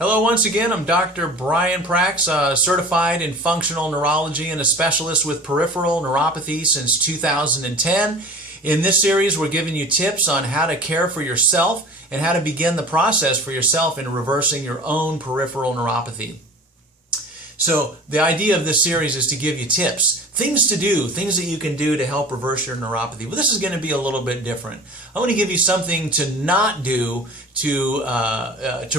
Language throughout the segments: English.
Hello once again, I'm Dr. Brian Prax, certified in functional neurology and a specialist with peripheral neuropathy since 2010. In this series, we're giving you tips on how to care for yourself and how to begin the process for yourself in reversing your own peripheral neuropathy. So the idea of this series is to give you tips, things to do, things that you can do to help reverse your neuropathy. But this is going to be a little bit different. I want to give you something to not do to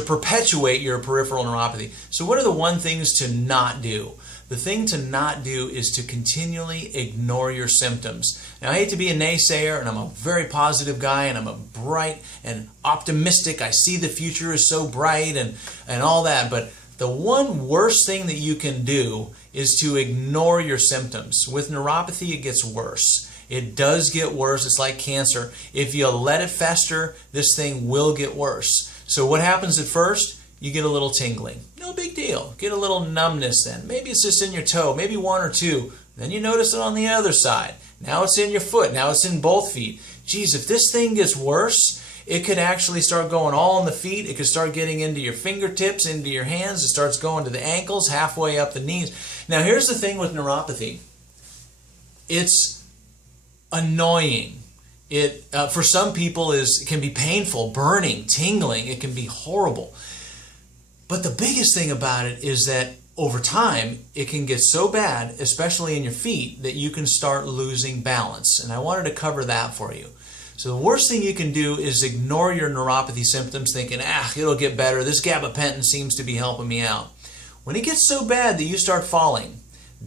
perpetuate your peripheral neuropathy. So what are the things to not do? The thing to not do is to continually ignore your symptoms. Now, I hate to be a naysayer, and I'm a very positive guy, and I'm a bright and optimistic. I see the future is so bright and all that, but the one worst thing that you can do is to ignore your symptoms. With neuropathy, it gets worse. It does get worse. It's like cancer. If you let it fester, this thing will get worse. So what happens at first? You get a little tingling. No big deal. Get a little numbness then. Maybe it's just in your toe, maybe one or two. Then you notice it on the other side. Now it's in your foot. Now it's in both feet. Geez, if this thing gets worse, it could actually start going all in the feet. It could start getting into your fingertips, into your hands. It starts going to the ankles, halfway up the knees. Now, here's the thing with neuropathy. It's annoying. It for some people it can be painful, burning, tingling. It can be horrible. But the biggest thing about it is that over time, it can get so bad, especially in your feet, that you can start losing balance. And I wanted to cover that for you. So the worst thing you can do is ignore your neuropathy symptoms thinking, it'll get better. This gabapentin seems to be helping me out. When it gets so bad that you start falling,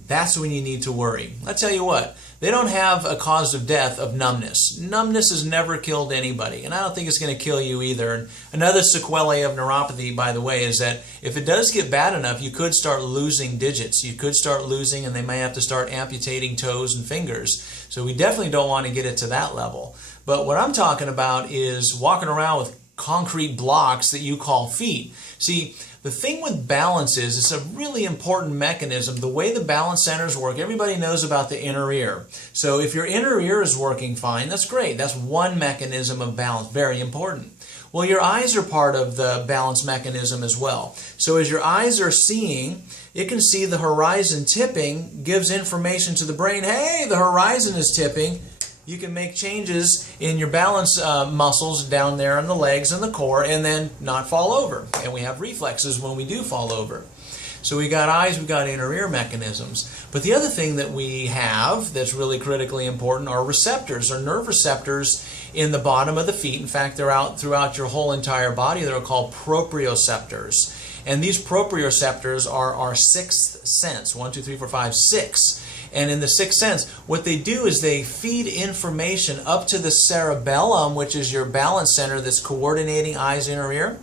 that's when you need to worry. I tell you what, they don't have a cause of death of numbness. Numbness has never killed anybody, and I don't think it's going to kill you either. And another sequelae of neuropathy, by the way, is that if it does get bad enough, you could start losing digits. You could start losing, and they may have to start amputating toes and fingers. So we definitely don't want to get it to that level. But what I'm talking about is walking around with concrete blocks that you call feet. See, the thing with balance is it's a really important mechanism. The way the balance centers work, everybody knows about the inner ear. So if your inner ear is working fine, that's great. That's one mechanism of balance, very important. Well, your eyes are part of the balance mechanism as well. So as your eyes are seeing, it can see the horizon tipping, gives information to the brain, hey, the horizon is tipping. You can make changes in your balance muscles down there in the legs and the core and then not fall over. And we have reflexes when we do fall over. So we got eyes, we got inner ear mechanisms. But the other thing that we have that's really critically important are receptors, or nerve receptors in the bottom of the feet. In fact, they're out throughout your whole entire body. They're called proprioceptors. And these proprioceptors are our sixth sense. 1, 2, 3, 4, 5, 6. And in the sixth sense, what they do is they feed information up to the cerebellum, which is your balance center that's coordinating eyes, inner ear.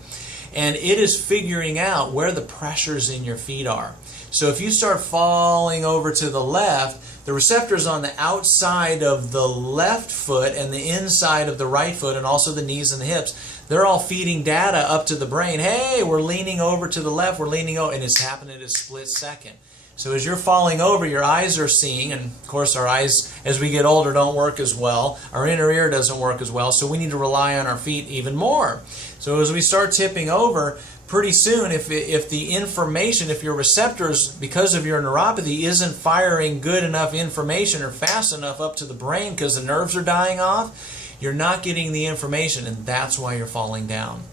And it is figuring out where the pressures in your feet are. So if you start falling over to the left, the receptors on the outside of the left foot and the inside of the right foot, and also the knees and the hips, they're all feeding data up to the brain. Hey, we're leaning over to the left, we're leaning over, and it's happening in a split second. So as you're falling over, your eyes are seeing, and of course our eyes, as we get older, don't work as well. Our inner ear doesn't work as well, so we need to rely on our feet even more. So as we start tipping over, pretty soon, if the information, if your receptors, because of your neuropathy, isn't firing good enough information or fast enough up to the brain because the nerves are dying off, you're not getting the information, and that's why you're falling down.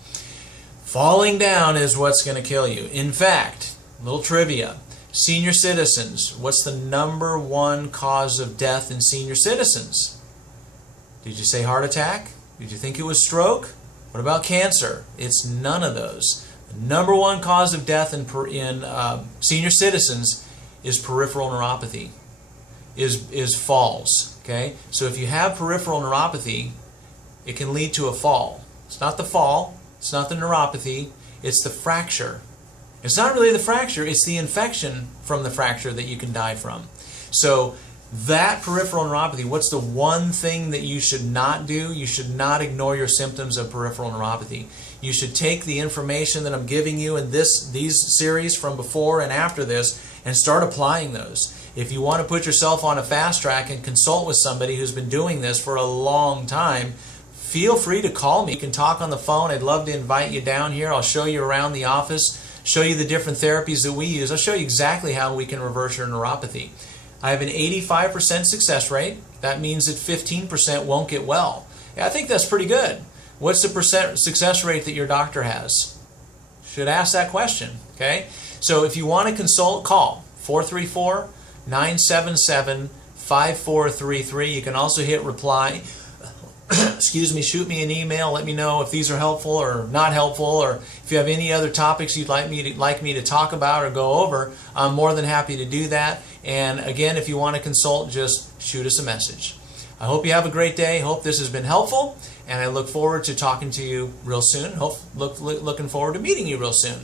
Falling down is what's going to kill you. In fact, little trivia. Senior citizens, what's the #1 cause of death in senior citizens? Did you say heart attack? Did you think it was stroke? What about cancer? It's none of those. The #1 cause of death in senior citizens is peripheral neuropathy, is falls. Okay? So if you have peripheral neuropathy, it can lead to a fall. It's not the fall, it's not the neuropathy, it's the fracture. It's not really the fracture, it's the infection from the fracture that you can die from. So that peripheral neuropathy, what's the one thing that you should not do? You should not ignore your symptoms of peripheral neuropathy. You should take the information that I'm giving you in these series from before and after this and start applying those. If you want to put yourself on a fast track and consult with somebody who's been doing this for a long time, feel free to call me. You can talk on the phone. I'd love to invite you down here. I'll show you around the office. show you the different therapies that we use. I'll show you exactly how we can reverse your neuropathy. I have an 85% success rate. That means that 15% won't get well. Yeah, I think that's pretty good. What's the percent success rate that your doctor has? Should ask that question, okay? So if you want to consult, call 434-977-5433. You can also hit reply. Excuse me, shoot me an email. Let me know if these are helpful or not helpful, or if you have any other topics you'd like me to talk about or go over. I'm more than happy to do that. And again, if you want to consult, just shoot us a message. I hope you have a great day. Hope this has been helpful, and I look forward to talking to you real soon. Looking forward to meeting you real soon.